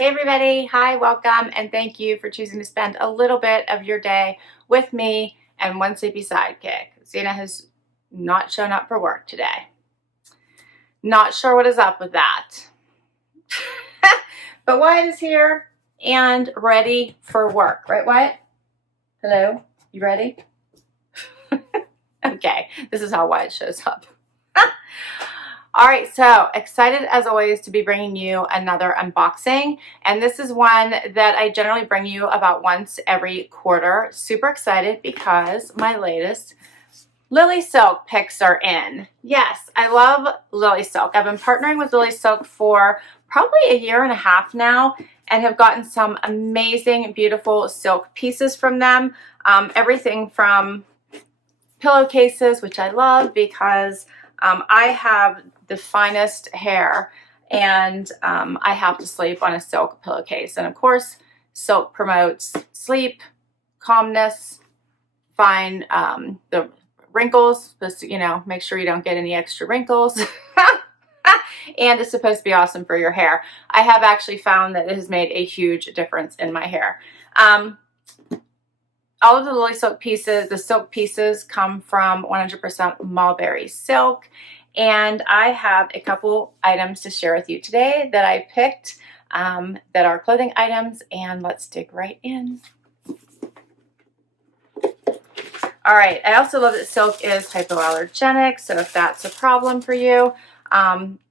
Hey everybody, hi, welcome, and thank you for choosing to spend a little bit of your day with me and one sleepy sidekick. Zena has not shown up for work today. Not sure what is up with that. But Wyatt is here and ready for work. Right, Wyatt? Hello? You ready? Okay, this is how Wyatt shows up. All right, so excited as always to be bringing you another unboxing, and this is one that I generally bring you about once every quarter. Super excited because my latest LilySilk picks are in. Yes, I love LilySilk. I've been partnering with LilySilk for probably a year and a half now and have gotten some amazing, beautiful silk pieces from them. Everything from pillowcases, which I love because I have the finest hair and I have to sleep on a silk pillowcase. And of course, silk promotes sleep, calmness, fine, the wrinkles, just, make sure you don't get any extra wrinkles. And it's supposed to be awesome for your hair. I have actually found that it has made a huge difference in my hair. All of the LilySilk pieces, the silk pieces, come from 100% mulberry silk. And I have a couple items to share with you today that I picked that are clothing items, and let's dig right in. All right, I also love that silk is hypoallergenic, so if that's a problem for you,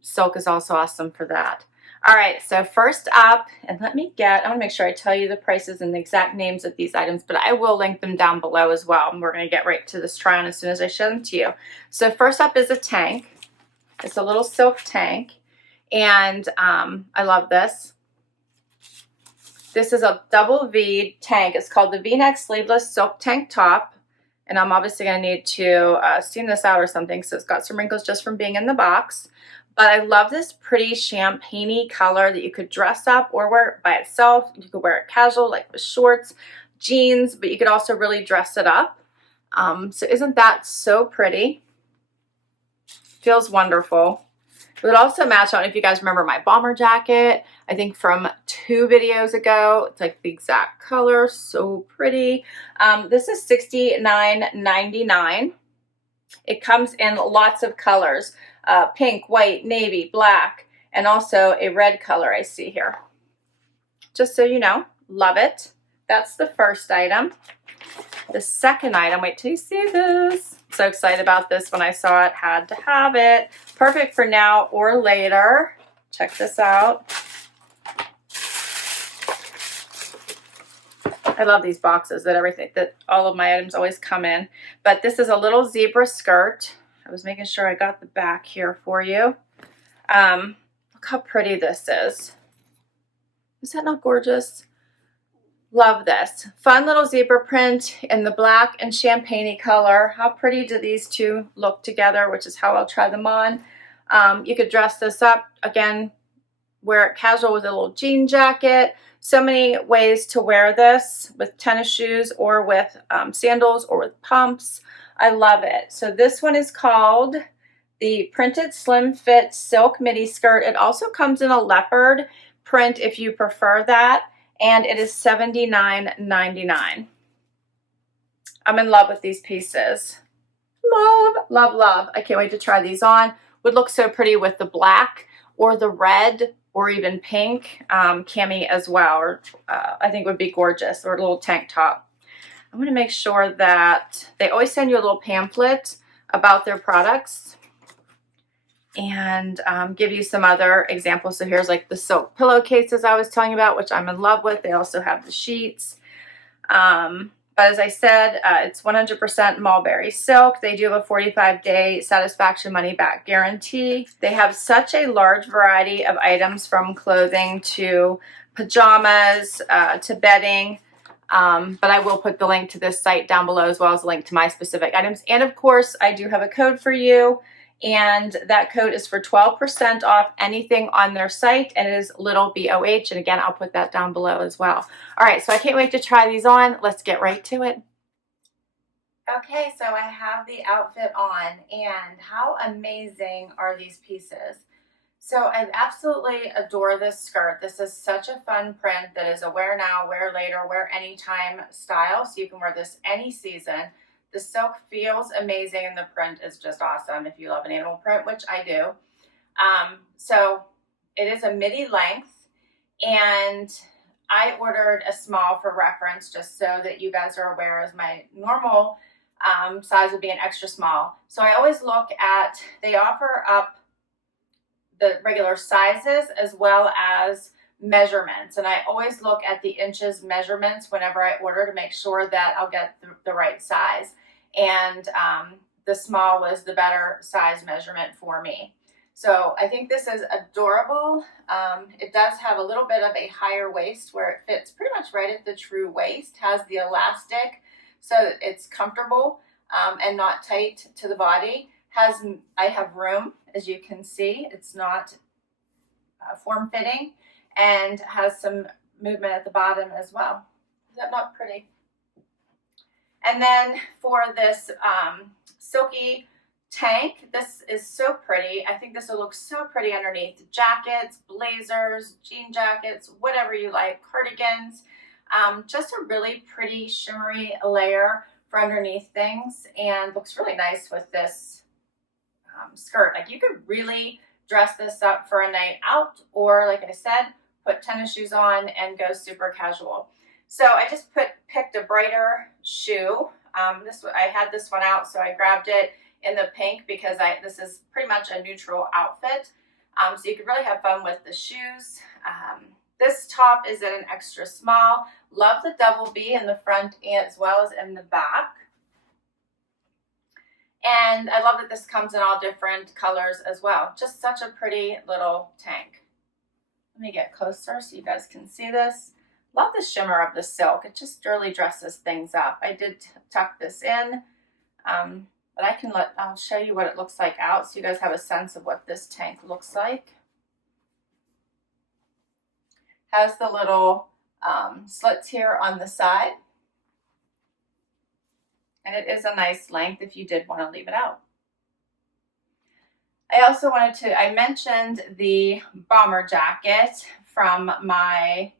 silk is also awesome for that. All right, so first up, and I want to make sure I tell you the prices and the exact names of these items, but I will link them down below as well, and we're going to get right to this try-on as soon as I show them to you. So first up is a tank. It's a little silk tank, and I love this. This is a double V tank. It's called the V-neck sleeveless silk tank top, and I'm obviously going to need to steam this out or something, so it's got some wrinkles just from being in the box. But I love this pretty champagne-y color that you could dress up or wear it by itself. You could wear it casual, like with shorts, jeans, but you could also really dress it up. So isn't that so pretty? Feels wonderful. It would also match, I don't know if you guys remember my bomber jacket, I think from 2 videos ago. It's like the exact color, so pretty. This is $69.99. It comes in lots of colors. Pink, white, navy, black, and also a red color I see here. Just so you know, love it. That's the first item. The second item, wait till you see this. So excited about this when I saw it, had to have it. Perfect for now or later. Check this out. I love these boxes that all of my items always come in. But this is a little zebra skirt. I was making sure I got the back here for you. Look how pretty this is. Is that not gorgeous? Love this. Fun little zebra print in the black and champagne color. How pretty do these two look together, which is how I'll try them on. You could dress this up, again, wear it casual with a little jean jacket. So many ways to wear this with tennis shoes or with sandals or with pumps. I love it. So this one is called the Printed Slim Fit Silk Midi Skirt. It also comes in a leopard print if you prefer that, and it is $79.99. I'm in love with these pieces. Love, love, love. I can't wait to try these on. Would look so pretty with the black or the red or even pink cami as well, or I think would be gorgeous, or a little tank top. I'm going to make sure that they always send you a little pamphlet about their products and give you some other examples. So here's like the silk pillowcases I was telling you about, which I'm in love with. They also have the sheets. But as I said, it's 100% mulberry silk. They do have a 45-day satisfaction money-back guarantee. They have such a large variety of items, from clothing to pajamas to bedding. But I will put the link to this site down below, as well as a link to my specific items. And of course, I do have a code for you, and that code is for 12% off anything on their site, and it is little BOH. And again, I'll put that down below as well. All right, so I can't wait to try these on. Let's get right to it. Okay, so I have the outfit on, and how amazing are these pieces? So I absolutely adore this skirt. This is such a fun print that is a wear now, wear later, wear anytime style. So you can wear this any season. The silk feels amazing and the print is just awesome if you love an animal print, which I do. So it is a midi length, and I ordered a small for reference just so that you guys are aware, as my normal size would be an extra small. So I always look at, they offer up the regular sizes as well as measurements, and I always look at the inches measurements whenever I order to make sure that I'll get the right size, and the small was the better size measurement for me. So I think this is adorable. It does have a little bit of a higher waist where it fits pretty much right at the true waist, has the elastic so that it's comfortable and not tight to the body. I have room, as you can see. It's not form-fitting, and has some movement at the bottom as well. Is that not pretty? And then for this Silky Tank, this is so pretty. I think this will look so pretty underneath jackets, blazers, jean jackets, whatever you like, cardigans. Just a really pretty shimmery layer for underneath things, and looks really nice with this skirt. Like, you could really dress this up for a night out, or like I said, put tennis shoes on and go super casual. So I just picked a brighter shoe. I had this one out, so I grabbed it in the pink because this is pretty much a neutral outfit. So you could really have fun with the shoes. This top is in an extra small. Love the double B in the front as well as in the back. And I love that this comes in all different colors as well. Just such a pretty little tank. Let me get closer so you guys can see this. Love the shimmer of the silk. It just really dresses things up. I did tuck this in, but I'll show you what it looks like out so you guys have a sense of what this tank looks like. Has the little slits here on the side. And it is a nice length if you did want to leave it out. I also I mentioned the bomber jacket from my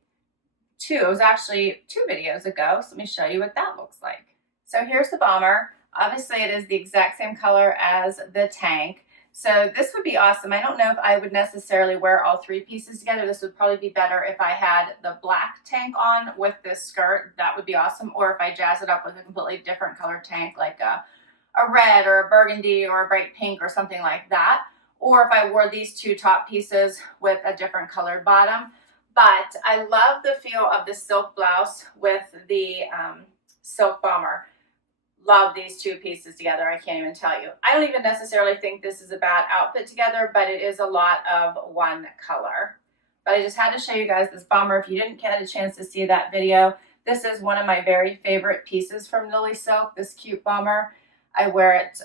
it was actually 2 videos ago. So let me show you what that looks like. So here's the bomber. Obviously it is the exact same color as the tank. So this would be awesome. I don't know if I would necessarily wear all 3 pieces together. This would probably be better if I had the black tank on with this skirt. That would be awesome. Or if I jazz it up with a completely different color tank, like a red or a burgundy or a bright pink or something like that. Or if I wore these 2 top pieces with a different colored bottom. But I love the feel of the silk blouse with the silk bomber. Love these 2 pieces together. I can't even tell you. I don't even necessarily think this is a bad outfit together, but it is a lot of one color. But I just had to show you guys this bomber. If you didn't get a chance to see that video, this is one of my very favorite pieces from LilySilk, this cute bomber. I wear it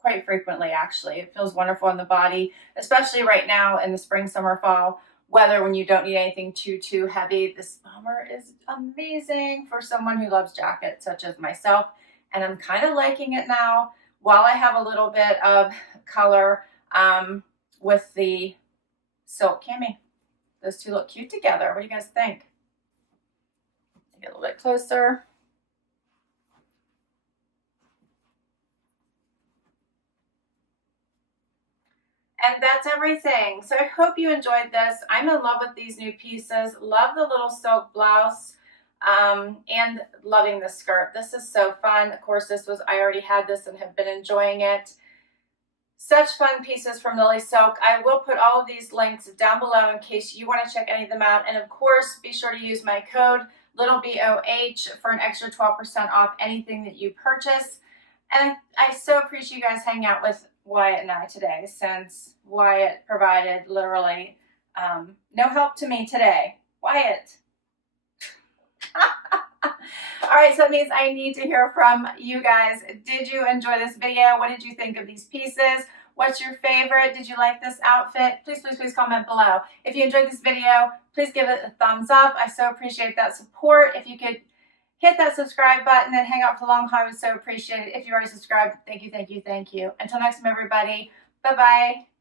quite frequently, actually. It feels wonderful on the body, especially right now in the spring, summer, fall weather when you don't need anything too heavy. This bomber is amazing for someone who loves jackets such as myself, and I'm kind of liking it now while I have a little bit of color with the silk cami. Those 2 look cute together. What do you guys think? Get a little bit closer. And that's everything. So I hope you enjoyed this. I'm in love with these new pieces. Love the little silk blouse and loving the skirt. This is so fun. Of course, I already had this and have been enjoying it. Such fun pieces from LilySilk. I will put all of these links down below in case you want to check any of them out. And of course, be sure to use my code LittleBOH for an extra 12% off anything that you purchase. And I so appreciate you guys hanging out with Wyatt and I today, since Wyatt provided literally no help to me today. Wyatt. All right, so that means I need to hear from you guys. Did you enjoy this video? What did you think of these pieces? What's your favorite? Did you like this outfit? Please comment below. If you enjoyed this video, please give it a thumbs up. I so appreciate that support. If you could hit that subscribe button and hang out for long haul, I would so appreciate it. If you already subscribed, thank you. Until next time, everybody. Bye-bye.